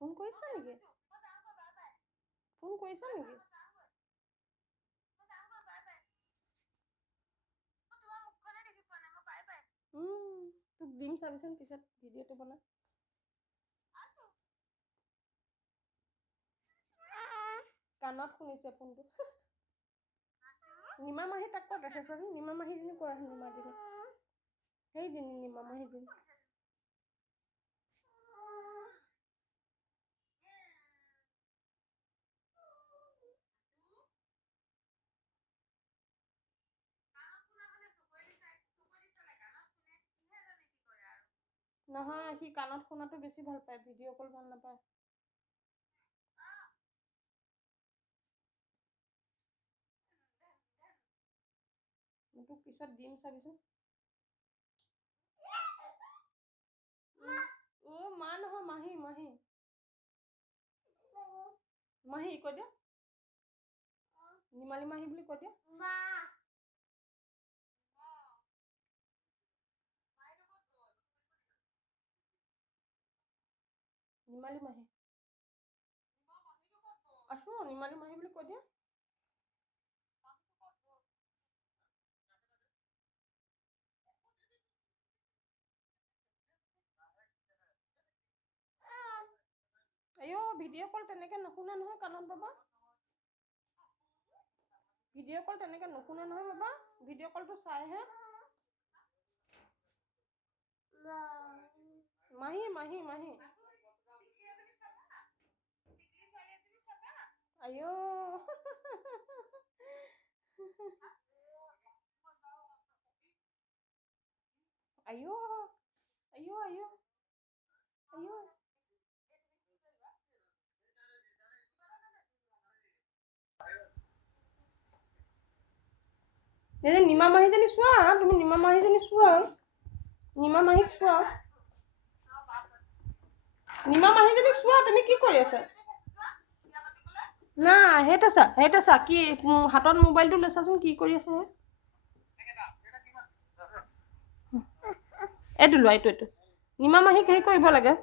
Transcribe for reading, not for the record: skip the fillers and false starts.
Phone কৰিছা নেকি? Phone কৰিছা নেকি? তোক দিম চাবিচোন পিছত ভিডিঅ'টো বনাই। কাণত শুনিছে ফোনটো। নিমা মাহী তাক ক'ত আছে চোৱাচোন। নিমা মাহীজনী ক'ত আছে? নিমাজনী সেইজনী নিমা মাহীজনী। নহয়, সি কাণত শুনাটো বেছি ভাল পায়, ভিডিঅ' কল ভাল নাপায়। মই তোক পিছত দিম চাবিচোন। অ' মা নহয়, মাহী মাহী মাহী কৈ দিয়া। নিমালি মাহী বুলি কৈ দিয়া। নিমালি মাহী আছো, নিমালি মাহী বুলি কৈ দিয়া। আইঅ ভিডিঅ' কল তেনেকে নুশুনে নহয় কাণত বাবা। ভিডিঅ' কল তেনেকে নুশুনে নহয় বাবা। ভিডিঅ' কলটো চাইহে। মাহী মাহী মাহী আইঅ আইঅ আইঅ আইঅ আইঅ এই নিমা মাহীজনী চোৱা, তুমি নিমা মাহীজনী চোৱা। নিমা মাহীক চোৱা। নিমা মাহীজনীক চোৱা, তুমি কি কৰি আছা? না সেইটো চা কি হাতত মোবাইলটো লৈছাচোন, কি কৰি আছে হে। এইটো লোৱা, এইটো নিমা মাহীক হেৰি কৰিব লাগে।